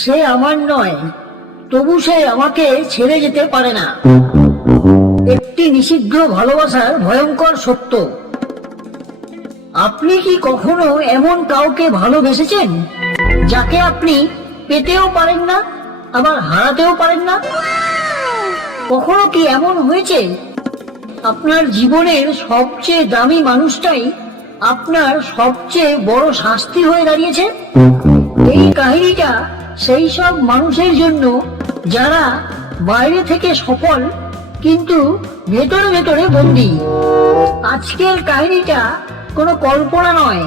সে আমার নয়, তবু সে আমাকে ছেড়ে যেতে পারে না। একটি নিষিদ্ধ ভালোবাসার ভয়ঙ্কর সত্য। আপনি কি কখনো এমন কাউকে ভালোবেসেছেন, যাকে আপনি পেতেও পারেন না, আবার হারাতেও পারেন না? কখনো কি এমন হয়েছে? আপনার জীবনের সবচেয়ে দামি মানুষটাই আপনার সবচেয়ে বড় শাস্তি হয়ে দাঁড়িয়েছে? এই কাহিনীটা সেই সব মানুষের জন্য যারা বাইরে থেকে সফল, কিন্তু ভেতরে ভেতরে বন্দি। আজকের কাহিনীটা কোনো কল্পনা নয়।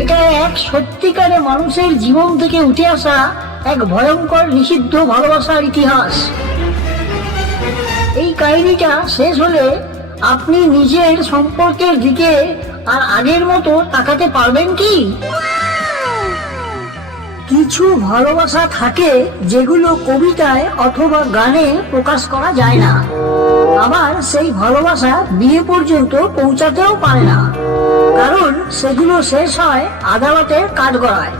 এটা এক সত্যিকারে মানুষের জীবন থেকে উঠে আসা এক ভয়ঙ্কর নিষিদ্ধ ভালোবাসার ইতিহাস। এই কাহিনীটা শেষ হলে আপনি নিজের সম্পর্কের দিকে আর আগের মতো তাকাতে পারবেন কি? কিছু ভালোবাসা থাকে যেগুলো কবিতায় অথবা গানে প্রকাশ করা যায় না। আবার সেই ভালোবাসা বিয়ে পর্যন্ত পৌঁছাতেও পারে না। কারণ সেগুলো শেষ হয় আদালতের কাঠগড়ায়।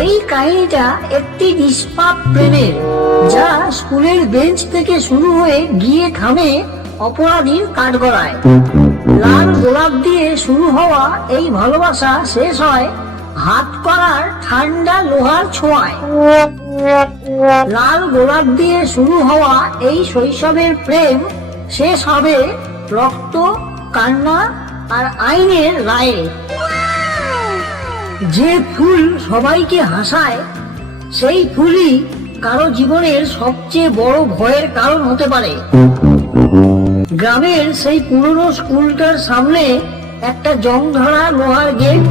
এই কাহিনীটা একটি নিষ্পাপ প্রেমের, যা স্কুলের বেঞ্চ থেকে শুরু হয়ে গিয়ে থামে অপরাধীর কাঠগড়ায়। লাল গোলাপ দিয়ে শুরু হওয়া এই ভালোবাসা শেষ হয় হাত করার ঠান্ডা লোহার ছোঁয়ায়। লাল গোলাপ দিয়ে শুরু হওয়া এই শৈশবের প্রেম শেষ হবে রক্ত, কান্না আর আইনের রায়ে। যে ফুল সবাইকে হাসায়, সেই ফুলই কারও জীবনের সবচেয়ে বড় ভয়ের কারণ হতে পারে। গ্রামের সেই পুরনো স্কুলটার সামনে একটা জং ধরা লোহার গেট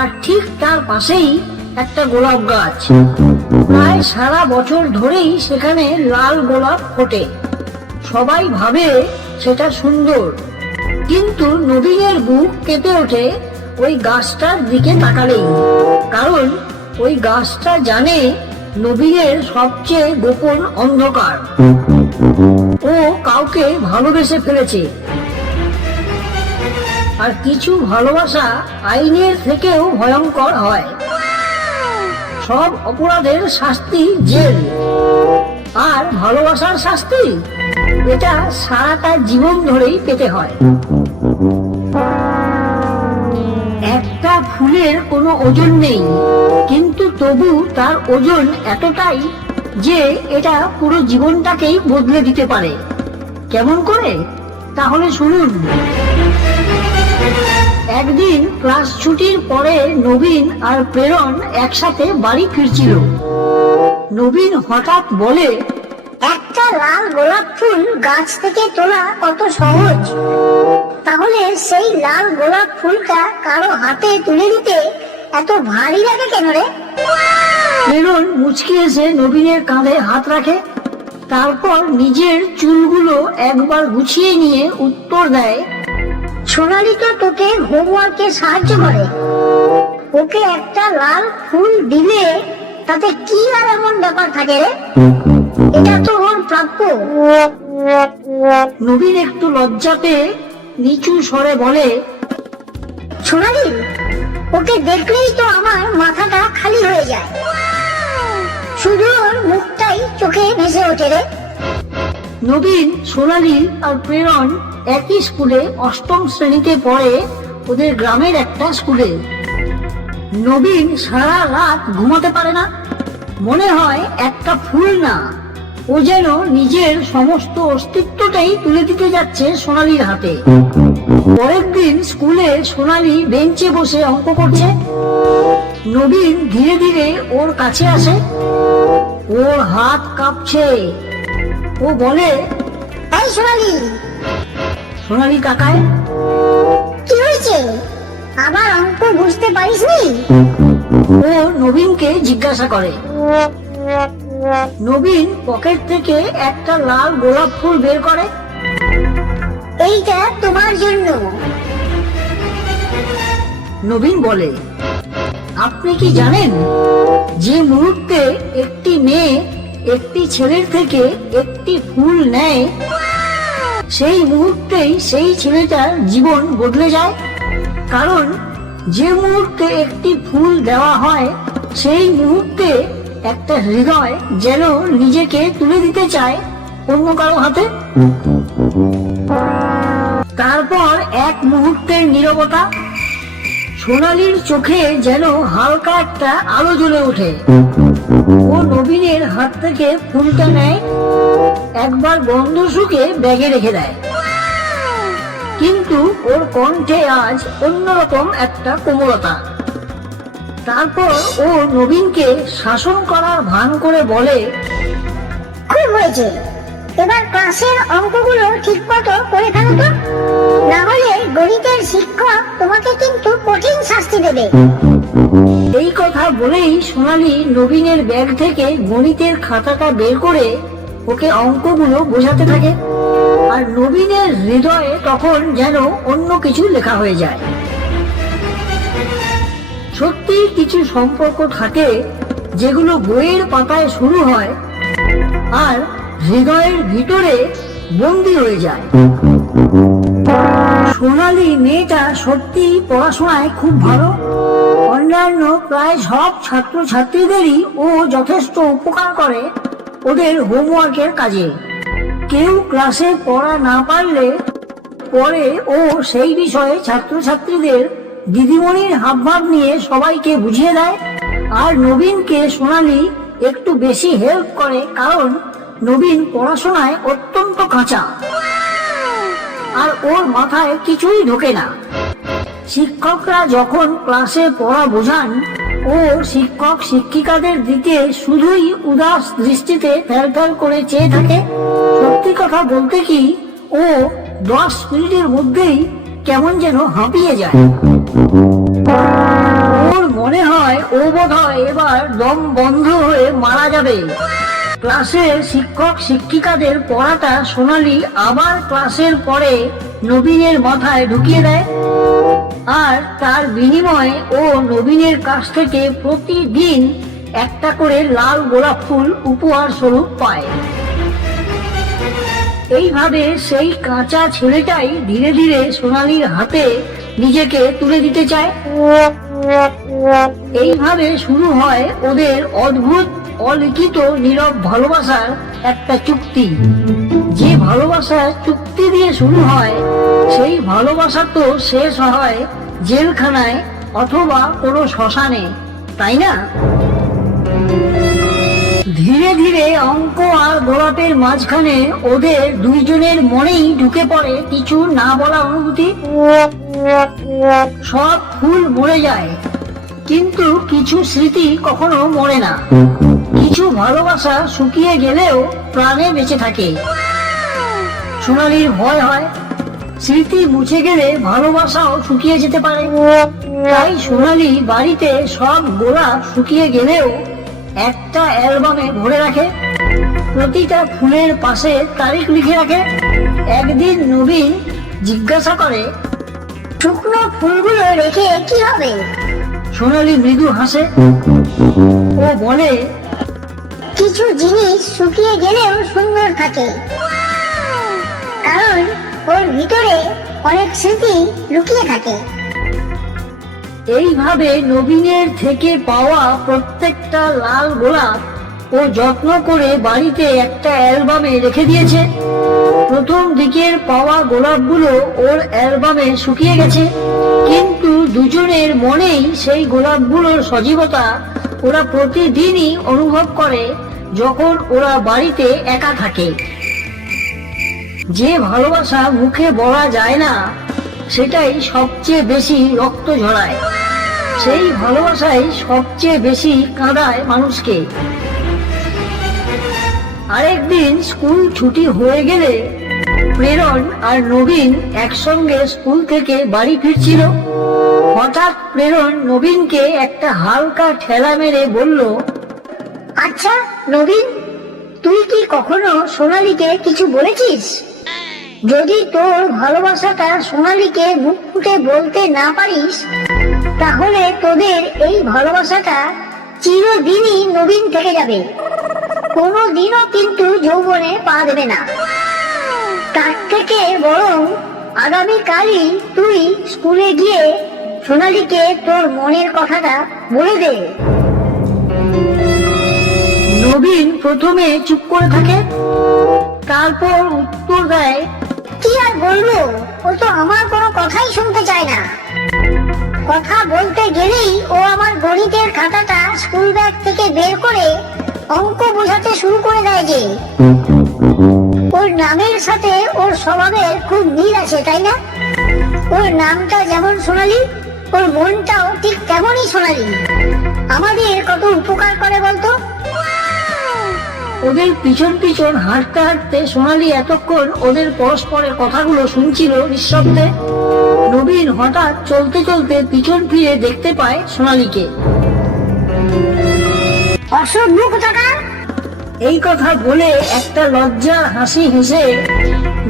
আর ঠিক তার পাশেই একটা গোলাপ গাছ। প্রায় সারা বছর ধরেই সেখানে লাল গোলাপ ফোটে। সবাই ভাবে সেটা সুন্দর। কিন্তু নবীনের বুক কেঁপে ওঠে ওই গাছটার দিকে তাকালেই। কারণ ওই গাছটা জানে নবীনের সবচেয়ে গোপন অন্ধকার। ও কাউকে ভালোবেসে ফেলেছে। আর কিছু ভালোবাসা আইনের থেকেও ভয়ঙ্কর হয়। সব অপরাধের শাস্তি জেল। আর ভালোবাসার শাস্তি? এটা সারাটা জীবন ধরেই পেতে হয়। একটা ফুলের কোনো ওজন নেই, কিন্তু তবু তার ওজন এতটাই যে এটা পুরো জীবনটাকেই বদলে দিতে পারে। কেমন করে? তাহলে শুনুন। একদিন ক্লাস ছুটির পরে নবীন আর প্রেরণ একসাথে বাড়ি ফিরছিল। নবীন হঠাৎ বলে একটা লাল গোলাপ ফুল গাছ থেকে তোলা কত সহজ। তাহলে সেই লাল গোলাপ ফুলটা কারও হাতে তুলে দিতে এত ভারী লাগে কেন রে? প্রেরণ মুচকি এসে নবীনের কাঁধে হাত রাখে তারপর নিজের চুলগুলো একবার গুছিয়ে নিয়ে উত্তর দেয় সোনালি তো তোকে হোমওয়ার্কে সাহায্য করে। ওকে একটা লাল ফুল দিলে তাতে কি আর এমন ব্যাপার থাকে রে? এটা তো ওর প্রাপ্য। নবীন একটু লজ্জা পেয়ে নিচু স্বরে বলে সোনালি ওকে দেখলেই তো আমার মাথাটা খালি হয়ে যায়। শুধু ওর মুখটাই চোখে ভেসে ওঠে রে। নবীন সোনালি আর প্রেরণ একই স্কুলে অষ্টম শ্রেণীতে পড়ে ওদের গ্রামের একটা স্কুলে। নবীন সারা রাত ঘুমাতে পারে না। মনে হয় একটা ফুল না। ও যেন নিজের সমস্ত অস্তিত্বটাই তুলে দিতে যাচ্ছে সোনালির হাতে। পরের দিন স্কুলে সোনালি বেঞ্চে বসে অঙ্ক করছে। নবীন ধীরে ধীরে ওর কাছে আসে। ওর হাত কাঁপছে। ও বলে সোনালি সোনালি কাকায় কি হয়েছে? আবার অঙ্ক বুঝতে পারিসনি? ও নবীনকে জিজ্ঞাসা করে। নবীন পকেট থেকে একটা লাল গোলাপ ফুল বের করে। এইটা তোমার জন্য। নবীন বলে আপনি কি জানেন যে মুহূর্তে একটি মেয়ে একটি ছেলের থেকে একটি ফুল নেয় সেই মুহূর্তেই সেই ছেলেটার জীবন বদলে যায় কারণ যে মুহূর্তে একটি ফুল দেওয়া হয়, সেই মুহূর্তে একটা হৃদয় যেন নিজেকে তুলে দিতে চায় অন্য কারও হাতে। তারপর এক মুহূর্তের নীরবতা, সোনালির চোখে যেন হালকা একটা আলো জ্বলে ওঠে। ও নবীনের হাত থেকে ফুলটা নেয়, একবার গন্ধ শুকে ব্যাগে রেখে দেয়। কিন্তু ওর কণ্ঠে আজ অন্যরকম একটা কোমলতা। তারপর ও নবীনকে শাসন করার ভান করে বলে, খুব হয়েছে। এবার ক্লাসের অঙ্কগুলো ঠিক মতো করে ফেলো তো। না হলে গণিতের শিক্ষক তোমাকে কিন্তু কঠিন শাস্তি দেবে। বলেই সোনালি নবীনের ব্যাগ থেকে গণিতের খাতাটা বের করে ওকে অঙ্কগুলো বোঝাতে থাকে। আর নবীনের হৃদয়ে তখন যেন অন্য কিছু লেখা হয়ে যায়। সত্যি কিছু সম্পর্ক থাকে যেগুলো বইয়ের পাতায় শুরু হয় আর হৃদয়ের ভিতরে বন্দি হয়ে যায়। সোনালি মেয়েটা সত্যি পড়াশোনায় খুব ভালো। অন্যান্য প্রায় সব ছাত্র ছাত্রীদেরই ও যথেষ্ট উপকার করে ওদের হোমওয়ার্কের কাজে। কেউ ক্লাসে পড়া না পারলে পরে ও সেই বিষয়ে ছাত্রছাত্রীদের দিদিমণির হাবভাব নিয়ে সবাইকে বুঝিয়ে দেয় আর নবীনকে সোনালি একটু বেশি হেল্প করে কারণ নবীন পড়াশোনায় অত্যন্ত কাঁচা। আর ওর মাথায় কিছুই ঢোকে না। শিক্ষকরা যখন ক্লাসে পড়া বোঝান, ও শিক্ষক শিক্ষিকাদের দিকে শুধুই উদাস দৃষ্টিতে ফেল করে চেয়ে থাকে, সত্যি কথা বলতে কি, ও দশ মিনিটের মধ্যেই কেমন যেন হাঁপিয়ে যায়। ওর মনে হয় ও বোধ হয় এবার দম বন্ধ হয়ে মারা যাবে। ক্লাসের শিক্ষক শিক্ষিকাদের পড়াটা সোনালি আবার ক্লাসের পরে নবীনের মাথায় ঢুকিয়ে দেয়। আর তার বিনিময়ে ও নবীনের কাছ থেকে প্রতিদিন একটা করে লাল গোলাপ ফুল উপহার স্বরূপ পায়। এইভাবে সেই কাঁচা ছেলেটাই ধীরে ধীরে সোনালির হাতে নিজেকে তুলে দিতে চায়। এইভাবে শুরু হয় ওদের অদ্ভুত, অলিখিত, নীরব ভালোবাসার একটা চুক্তি। যে ভালোবাসা চুক্তি দিয়ে শুরু হয়, সেই ভালোবাসা তো শেষ হয় জেলখানায় অথবা কোনো শ্মশানে, তাই না? ধীরে ধীরে অঙ্ক আর গোলাপের মাঝখানে ওদের দুইজনের মনেই ঢুকে পড়ে কিছু না বলা অনুভূতি। সব ফুল মরে যায়, কিন্তু কিছু স্মৃতি কখনো মরে না। কিছু ভালোবাসা শুকিয়ে গেলেও প্রাণে বেঁচে থাকে। সোনালির ভয় হয়। স্মৃতি মুছে গেলে ভালোবাসাও শুকিয়ে যেতে পারে। তাই সোনালি বাড়িতে সব গোলাপ শুকিয়ে গেলেও একটা অ্যালবামে ভরে রাখে। প্রতিটা ফুলের পাশে তারিখ লিখে রাখে। একদিন নবীন জিজ্ঞাসা করে শুকনো ফুলগুলো রেখে কি হবে? সোনালি মৃদু হাসে ও বলে কিছু জিনিস শুকিয়ে গেলেও সুন্দর থাকে। কারণ ওর ভিতরে অনেক স্মৃতি লুকিয়ে থাকে। এইভাবে নবীনের থেকে পাওয়া প্রত্যেকটা লাল গোলাপ ও যত্ন করে বাড়িতে একটা অ্যালবামে রেখে দিয়েছে। প্রথম দিকের পাওয়া গোলাপগুলো ওর অ্যালবামে শুকিয়ে গেছে। কিন্তু দুজনের মনেই সেই গোলাপগুলোর সজীবতা ওরা প্রতিদিনই অনুভব করে যখন ওরা বাড়িতে একা থাকে। যে ভালোবাসা মুখে বলা যায় না, সেটাই সবচেয়ে বেশি রক্ত ঝরায়। সেই ভালোবাসাই সবচেয়ে বেশি কাঁদায় মানুষকে। আরেকদিন স্কুল ছুটি হয়ে গেলে প্রেরণ আর নবীন একসঙ্গে স্কুল থেকে বাড়ি ফিরছিল। হঠাৎ প্রেরণ নবীনকে একটা হালকা ঠেলা মেরে বলল আচ্ছা নবীন, তুই কি কখনো সোনালীকে কিছু বলেছিস? যদি তোর ভালোবাসাটা সোনালীকে বুক ফুটে বলতে না পারিস, তাহলে তোদের এই ভালোবাসাটা চিরদিনই নবীন থেকে যাবে। কোনো দিনও কিন্তু যৌবনে পা দেবে না। তার থেকে বরং আগামীকালই তুই স্কুলে গিয়ে সোনালীকে তোর মনের কথাটা বলে দে। নবীন প্রথমে চুপ করে থাকে, তারপর উত্তর দেয় কি আর বলব? ও তো আমার কোনো কথাই শুনতে চায় না। কথা বলতে গেলেই ও আমার গণিতের খাতাটা স্কুল ব্যাগ থেকে বের করে অঙ্ক বোঝাতে শুরু করে দেয় যে, ওর নামের সাথে ওর স্বভাবের খুব মিল আছে, তাই না? ওর নামটা যেমন সোনালি, ওর মনটাও ঠিক তেমনই সোনালি। আমাদের কত উপকার করে বলতো? ওদের পিছন পিছন হাঁটতে হাঁটতে সোনালি এতক্ষণ ওদের পরস্পরের কথাগুলো শুনছিল নিঃশব্দে। নবীন হঠাৎ চলতে চলতে পিছন ফিরে দেখতে পায় সোনালিকে। এই কথা বলে একটা লজ্জার হাসি হেসে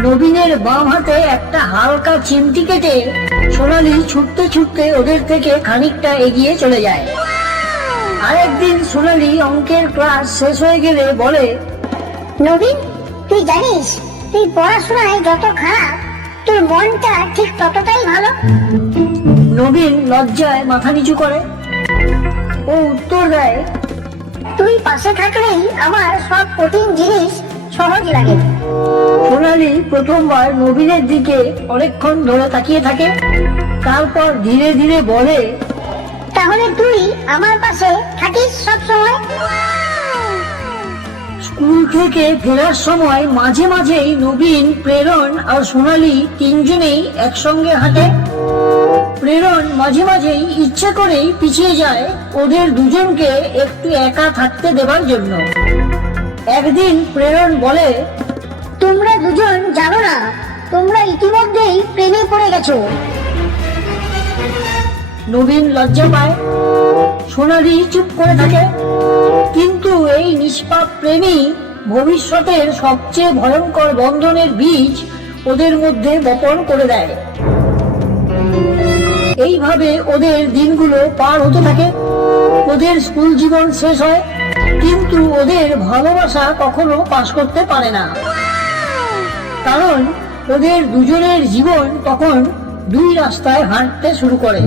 নবীনের বাম হাতে একটা হালকা চিমটি কেটে সোনালি ছুটতে ছুটতে ওদের থেকে খানিকটা এগিয়ে চলে যায়। আরেকদিন সোনালি অঙ্কের ক্লাস শেষ হয়ে গেলে বলে নবীন তুই জানিস তুই পড়াশোনায় যত খারাপ তোর মনটা ঠিক ততটাই ভালো? নবীন লজ্জায় মাথা নিচু করে। ও উত্তর দেয় তুই পাশে থাকলেই আমার সব কঠিন জিনিস সহজ লাগে। সোনালি প্রথমবার নবীনের দিকে অনেকক্ষণ ধরে তাকিয়ে থাকে। তারপর ধীরে ধীরে বলে তাহলে তুই আমার পাশে থাকিস সব সময় স্কুল থেকে ফেরার সময় মাঝে মাঝেই নবীন, প্রেরণ আর সোনালি তিনজনেই একসঙ্গে হাঁটে। প্রেরণ মাঝে মাঝেই ইচ্ছে করেই পিছিয়ে যায় ওদের দুজনকে একটু একা থাকতে দেবার জন্য। একদিন প্রেরণ বলে, তোমরা দুজন জানো না, তোমরা ইতিমধ্যেই প্রেমে পড়ে গেছো। নবীন লজ্জা পায়। সোনালি চুপ করে থাকে। কিন্তু এই নিষ্পাপ প্রেমী ভবিষ্যতের সবচেয়ে ভয়ঙ্কর বন্ধনের বীজ ওদের মধ্যে বপন করে দেয়। এইভাবে ওদের দিনগুলো পার হতে থাকে। ওদের স্কুল জীবন শেষ হয়, কিন্তু ওদের ভালোবাসা কখনো পাশ করতে পারে না। কারণ ওদের দুজনের জীবন তখন দুই রাস্তায় হাঁটতে শুরু করে।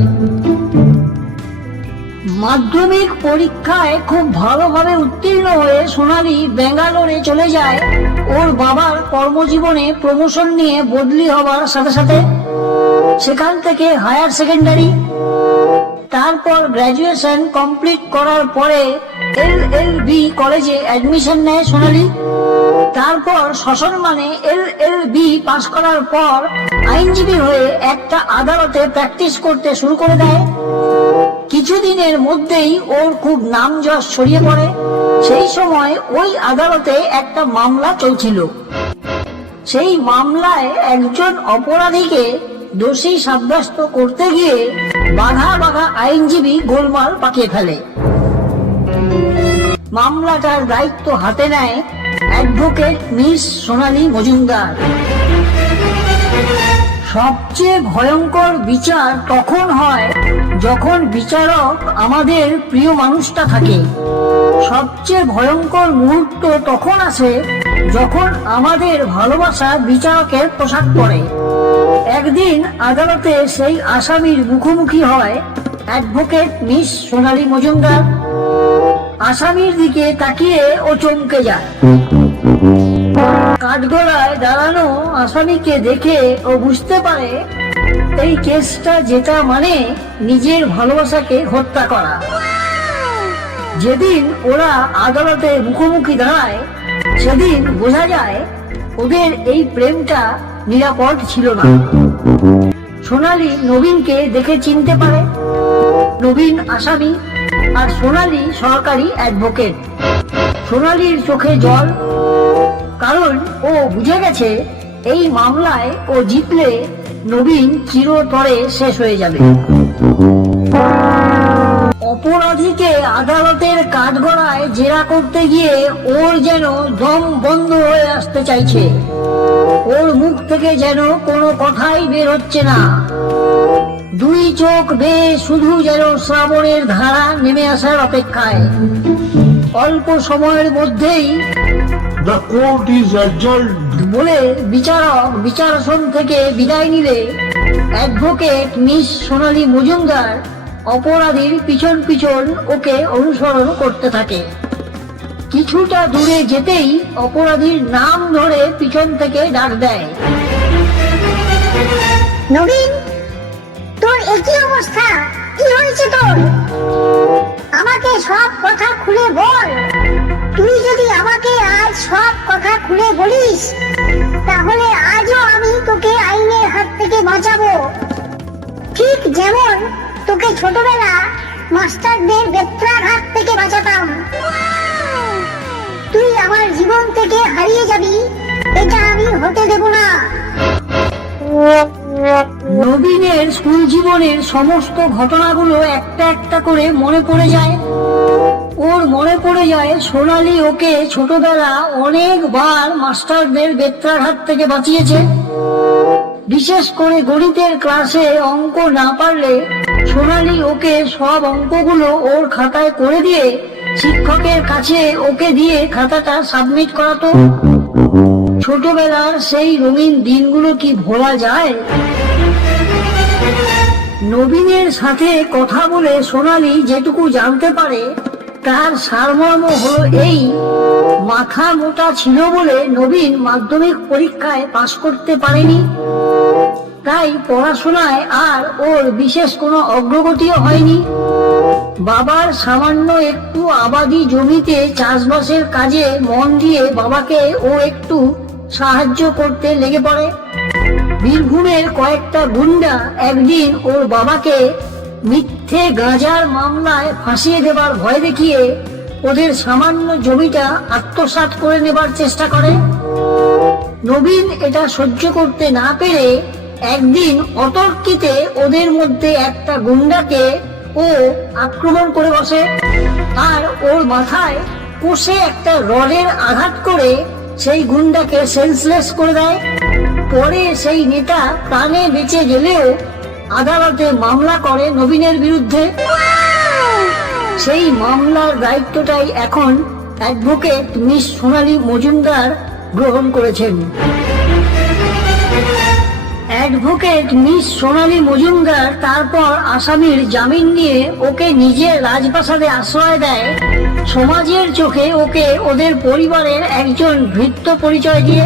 মাধ্যমিক পরীক্ষায় খুব ভালোভাবে উত্তীর্ণ হয়ে সোনালি ব্যাঙ্গালোরে চলে যায়। ওর বাবার কর্মজীবনে প্রমোশন নিয়ে বদলি হবার সাথে সাথে সেখান থেকে হায়ার সেকেন্ডারি তারপর গ্র্যাজুয়েশন কমপ্লিট করার পরে এল এল বি কলেজে অ্যাডমিশন নেয় সোনালি। তারপর শ্বসন মানে এল এল বি পাশ করার পর আইনজীবী হয়ে একটা আদালতে প্র্যাকটিস করতে শুরু করে দেয়। কিছুদিনের মধ্যেই ওর খুব নাম যশ ছড়িয়ে পড়ে। সেই সময় ওই আদালতে একটা মামলা চলছিল। সেই মামলায় একজন অপরাধীকে দোষী সাব্যস্ত করতে গিয়ে বাঘা বাঘা আইনজীবী গোলমাল পাকিয়ে ফেলে। মামলাটার দায়িত্ব হাতে নেয় অ্যাডভোকেট মিস সোনালী মজুমদার। সবচেয়ে ভয়ঙ্কর বিচার তখন হয় যখন বিচারক আমাদের প্রিয় মানুষটা থাকে। সবচেয়ে ভয়ঙ্কর মুহূর্ত তখন আসে যখন আমাদের ভালোবাসা বিচারকের পোশাক পরে, একদিন আদালতে সেই আসামির মুখোমুখি হয় অ্যাডভোকেট মিস সোনালী মজুমদার। আসামির দিকে তাকিয়ে ও চমকে যায়। কাঠগড়ায় দাঁড়ানো আসামিকে দেখে ও বুঝতে পারে এই কেসটা যেটা মানে নিজের ভালোবাসাকে হত্যা করা। যেদিন ওরা আদালতে মুখোমুখি দাঁড়ায় সেদিন বোঝা যায় ওদের এই প্রেমটা নিরাপদ ছিল না। সোনালি নবীনকে দেখে চিনতে পারে। নবীন আসামি আর সোনালি সরকারি অ্যাডভোকেট। সোনালির চোখে জল, কারণ ও বুঝে গেছে এই মামলায় ও জিতলে নবীন চিরতরে শেষ হয়ে যাবে। অপরাধীকে আদালতের কাঠগড়ায় জেরা করতে গিয়ে ওর যেন দম বন্ধ হয়ে আসতে চাইছে। ওর মুখ থেকে যেন কোনো কথাই বের হচ্ছে না। দুই চোখ বেয়ে শুধু যেন শ্রাবণের ধারা নেমে আসার অপেক্ষায়। অল্প সময়ের মধ্যেই বলে বিচারক বিচারাসন থেকে বিদায় নিলে অ্যাডভোকেট মিস সোনালী মজুমদার অপরাধীর পিছন পিছন ওকে অনুসরণ করতে থাকে। কিছুটা দূরে যেতেই অপরাধীর নাম ধরে পিছন থেকে ডাক দেয়। নবীন, তোর একই অবস্থা? কি হয়েছে তোর? আমাকে সব কথা খুলে বল। তুই যদি আমাকে আজ সব কথা খুলে বলিস, তাহলে আজও আমি তোকে আইনের হাত থেকে বাঁচাবো। ঠিক যেমন তোকে ছোটবেলা মাস্টারদের বেত্রার হাত থেকে বাঁচাতাম। তুই আমার জীবন থেকে হারিয়ে যাবি, এটা আমি হতে দেব না। নবীনের স্কুল জীবনের সমস্ত ঘটনাগুলো একটা একটা করে মনে পড়ে যায়। ওর মনে পড়ে যায়, সোনালি ওকে ছোটবেলা অনেকবার মাস্টারদের বেত্রার হাত থেকে বাঁচিয়েছে। বিশেষ করে গণিতের ক্লাসে অঙ্ক না পারলে সোনালি ওকে সব অঙ্কগুলো ওর খাতায় করে দিয়ে শিক্ষকের কাছে ওকে দিয়ে খাতাটা সাবমিট করাতো ছোটবেলার সেই রঙিন দিনগুলো কি ভোলা যায়? নবীনের সাথে কথা বলে সোনালি যেটুকু জানতে পারে, তার সারমর্ম হলো এই, মাথা মোটা ছিল বলে নবীন মাধ্যমিক পরীক্ষায় পাশ করতে পারেনি। তাই পড়াশোনায় আর ওর বিশেষ কোনো অগ্রগতিও হয়নি। বাবার সামান্য একটু আবাদি জমিতে চাষবাসের কাজে মন দিয়ে বাবাকে ও একটু সাহায্য করতে লেগে পড়ে। বীরভূমের কয়েকটা গুন্ডা একদিন ওর বাবাকে মিথ্যে গাঁজার মামলায় ফাঁসিয়ে দেবার ভয় দেখিয়ে ওদের সামান্য জমিটা আত্মসাৎ করে নেবার চেষ্টা করে। নবীন এটা সহ্য করতে না পেরে একদিন অতর্কিতে ওদের মধ্যে একটা গুন্ডাকে ও আক্রমণ করে বসে। আর ওর মাথায় কষে একটা রডের আঘাত করে সেই গুন্ডাকে সেন্সলেস করে দেয়। পরে সেই নেতা প্রাণে বেঁচে গেলেও আদালতে মামলা করে নবীনের বিরুদ্ধে। সেই মামলার দায়িত্বটাই এখন অ্যাডভোকেট মিস সোনালী মজুমদার গ্রহণ করেছেন। অ্যাডভোকেট মিস সোনালী মজুমদার তারপর আসামির জামিন নিয়ে ওকে নিজের রাজপ্রাসাদে আশ্রয় দেয়। সমাজের চোখে ওকে ওদের পরিবারের একজন ভৃত্য পরিচয় দিয়ে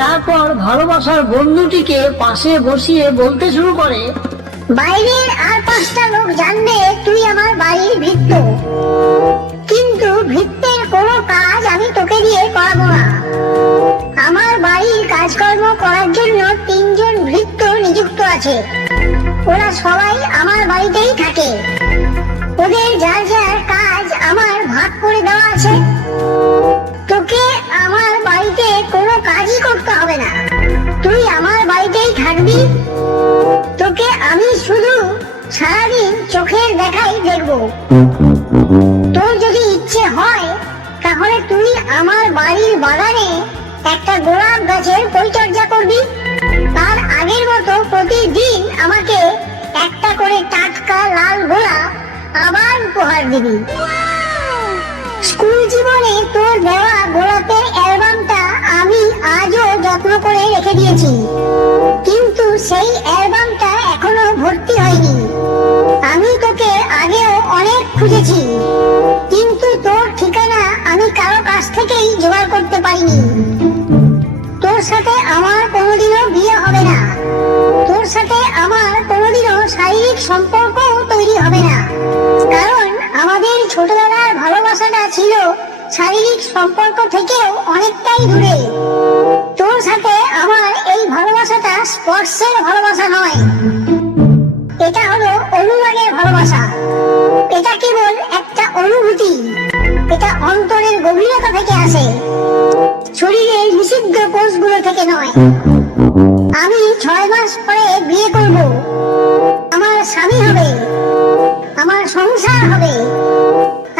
তারপর ভালোবাসার বন্ধুটিকে পাশে বসিয়ে বলতে শুরু করে। বাইরের আর পাঁচটা লোক জানবে তুই আমার বাড়ির ভিত্ত কিন্তু ভিত্তের কোনো কাজ আমি তোকে দিয়ে করাবো না। আমার বাড়ির কাজকর্ম করার জন্য ভৃত্য আছে। ওরা সবাই আমার বাড়িতেই থাকে। ওদের যার যার কাজ আমার ভাগ করে দেওয়া আছে। তোকে আমার বাড়িতে কোনো কাজই করতে হবে না। তুই আমার বাড়িতেই থাকবি। তোকে আমি শুধু সারাদিন চোখের দেখাই দেখব। তোর যদি ইচ্ছে হয়, তাহলে তুই আমার বাড়ির বাগানে একটা গোলাপ গাছের পরিচর্যা করবি। তার আগের মতো প্রতিদিন আমাকে একটা করে টাটকা লাল গোলাপ আবার উপহার দিবি। স্কুল জীবনে তোর দেওয়া গোলাপের অ্যালবামটা আমি আজও যত্ন করে রেখে দিয়েছি। কিন্তু সেই অ্যালবামটা এখনও ভর্তি হয়নি। আমি তোকে আগেও অনেক খুঁজেছি। কিন্তু তোর ঠিকানা আমি কারও কাছ থেকেই জোগাড় করতে পারিনি। তোর সাথে আমার কোনোদিনও বিয়ে হবে না সাথে আমার কোনোদিনও শারীরিক সম্পর্কও তৈরি হবে না। কারণ আমাদের ছোটবেলার ভালোবাসাটা ছিল শারীরিক সম্পর্ক থেকেও অনেকটাই দূরে। তোর সাথে আমার এই ভালোবাসাটা স্পর্শের ভালোবাসা নয়। এটা হলো অনুরাগের ভালোবাসা। এটা কেবল একটা অনুভূতি। এটা অন্তরের গভীরতা থেকে আসে। শরীরের নিষিদ্ধ কোষগুলো থেকে নয়। আমি ছয় মাস পরে বিয়ে করব। আমার স্বামী হবে। আমার সংসার হবে।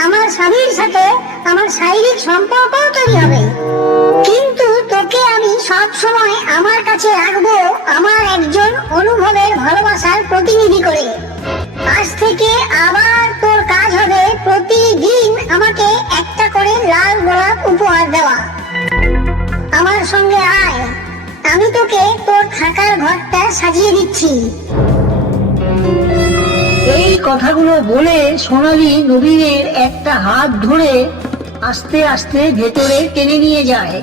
আমার স্বামীর সাথে আমার শারীরিক সম্পর্কও তৈরি হবে। কিন্তু তোকে আমি সব সময় আমার কাছে রাখব আমার একজন অনুভবের ভালোবাসার প্রতিনিধি করে। আজ থেকে আবার তোর কাজ হবে প্রতিদিন আমাকে একটা করে লাল গোলাপ উপহার দেওয়া। আমার সঙ্গে আয়। ঘরটা সাজিয়ে দিচ্ছি। এই কথাগুলো বলে সোনালী নবীনের একটা হাত ধরে আস্তে আস্তে ভেতরে টেনে নিয়ে যায়।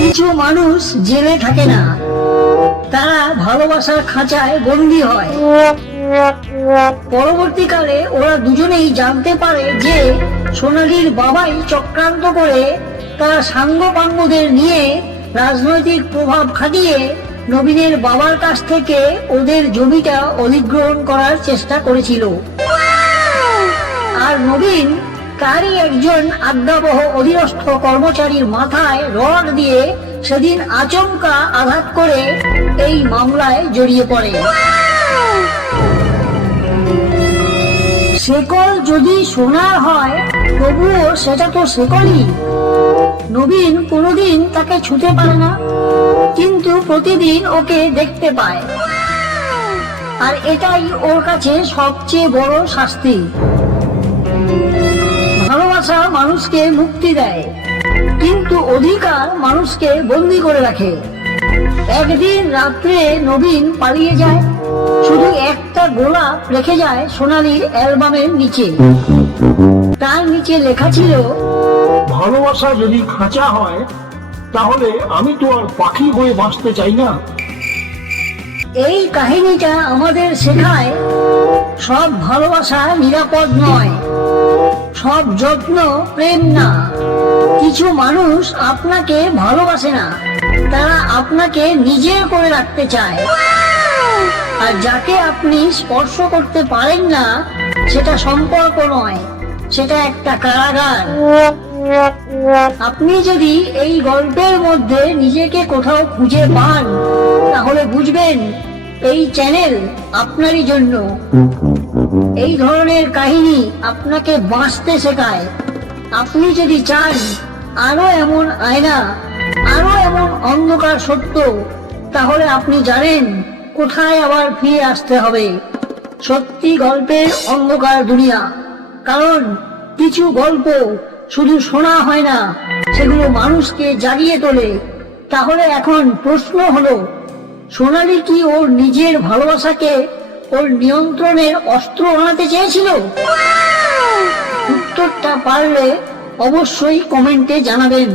কিছু মানুষ জেলে থাকে না। তারা ভালোবাসার খাঁচায় বন্দী হয়। পরবর্তীকালে ওরা দুজনেই জানতে পারে যে সোনালীর বাবাই চক্রান্ত করে তার সাঙ্গ পাঙ্গদের নিয়ে রাজনৈতিক প্রভাব খাটিয়ে নবীনের বাবার কাছ থেকে ওদের জমিটা অধিগ্রহণ করার চেষ্টা করেছিল। আর নবীন তারই একজন আজ্ঞাবহ অধীনস্থ কর্মচারীর মাথায় রড দিয়ে সেদিন আচমকা আঘাত করে এই মামলায় জড়িয়ে পড়ে। শেকল যদি সোনার হয় তবুও সেটা তো শেকলই নবীন কোনোদিন তাকে ছুতে পারে না, কিন্তু প্রতিদিন ওকে দেখতে পায়। আর এটাই ওর কাছে সবচেয়ে বড় শাস্তি। ভালোবাসা মানুষকে মুক্তি দেয়, কিন্তু অধিকার মানুষকে বন্দি করে রাখে। একদিন রাত্রে নবীন পালিয়ে যায়, শুধু একটা গোলাপ রেখে যায় সোনালীর অ্যালবামের নিচে। তার নিচে লেখা ছিল ভালোবাসা যদি খাঁচা হয় তাহলে আমি তো আর পাখি হয়ে বাঁচতে চাই না। এই কাহিনীটা আমাদের শেখায় সব ভালোবাসা নিরাপদ নয় সব যত্ন প্রেম না। কিছু মানুষ আপনাকে ভালোবাসে না তারা আপনাকে নিজের করে রাখতে চায়। আর যাকে আপনি স্পর্শ করতে পারেন না সেটা সম্পর্ক নয়। সেটা একটা কারাগার। আপনি যদি এই গল্পের মধ্যে নিজেকে কোথাও খুঁজে পান, তাহলে বুঝবেন এই চ্যানেল আপনারই জন্য। এই ধরনের কাহিনী আপনাকে বাঁচতে শেখায়। আপনি যদি চান আরও এমন আয়না, আরও এমন অন্ধকার সত্য, তাহলে আপনি জানেন কোথায় আবার ফিরে আসতে হবে। সত্যি গল্পের অন্ধকার দুনিয়া। কারণ কিছু গল্প শুধু শোনা হয় না, সেগুলো মানুষকে জাগিয়ে তোলে। তাহলে এখন প্রশ্ন হলো, সোনালি কি ওর নিজের ভালোবাসাকে ওর নিয়ন্ত্রণের অস্ত্র আনাতে চেয়েছিল? উত্তরটা পারলে অবশ্যই কমেন্টে জানাবেন।